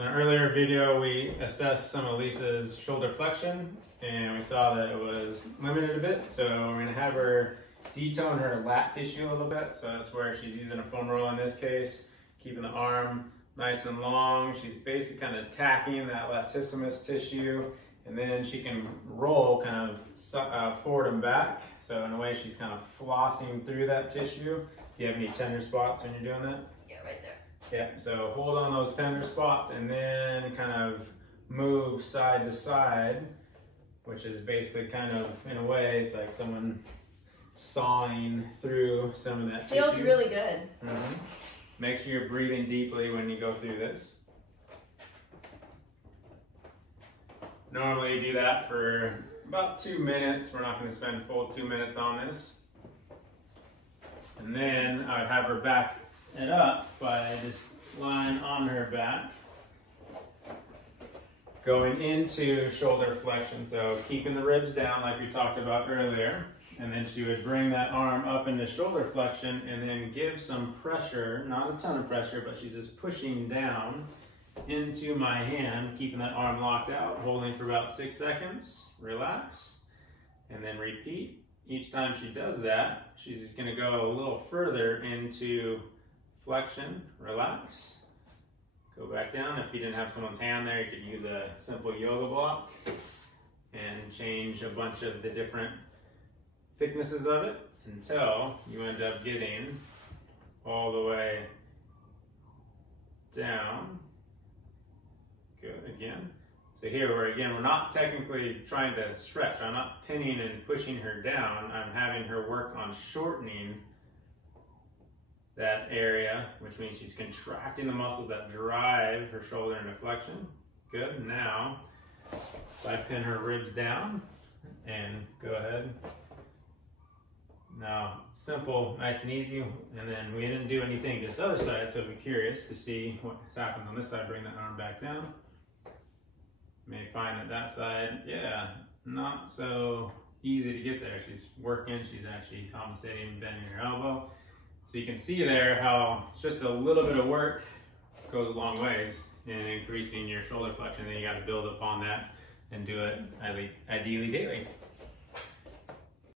So in an earlier video, we assessed some of Lisa's shoulder flexion and we saw that it was limited a bit. So we're gonna have her detone her lat tissue a little bit. So that's where she's using a foam roll in this case, keeping the arm nice and long. She's basically kind of tacking that latissimus tissue, and then she can roll kind of forward and back. So in a way, she's kind of flossing through that tissue. Do you have any tender spots when you're doing that? Yeah, right there. Yeah, so hold on those tender spots and then kind of move side to side, which is basically kind of, in a way, it's like someone sawing through some of that tissue. Feels really good. Mm-hmm. Make sure you're breathing deeply when you go through this. Normally you do that for about 2 minutes. We're not going to spend full 2 minutes on this. And then I would have her back it up by just lying on her back, going into shoulder flexion, so keeping the ribs down like we talked about earlier, and then she would bring that arm up into shoulder flexion and then give some pressure, not a ton of pressure, but she's just pushing down into my hand, keeping that arm locked out, holding for about 6 seconds, relax, and then repeat. Each time she does that, she's just gonna go a little further into flexion, relax, go back down. If you didn't have someone's hand there, you could use a simple yoga block and change a bunch of the different thicknesses of it until you end up getting all the way down. Good, again. So here we're not technically trying to stretch. I'm not pinning and pushing her down. I'm having her work on shortening that area, which means she's contracting the muscles that drive her shoulder into flexion. Good. Now, if I pin her ribs down and go ahead. Now, simple, nice and easy. And then we didn't do anything to this other side, so be curious to see what happens on this side. Bring that arm back down. You may find that that side, yeah, not so easy to get there. She's working, she's actually compensating, bending her elbow. So you can see there how just a little bit of work goes a long ways in increasing your shoulder flexion. Then you got to build upon that and do it ideally daily.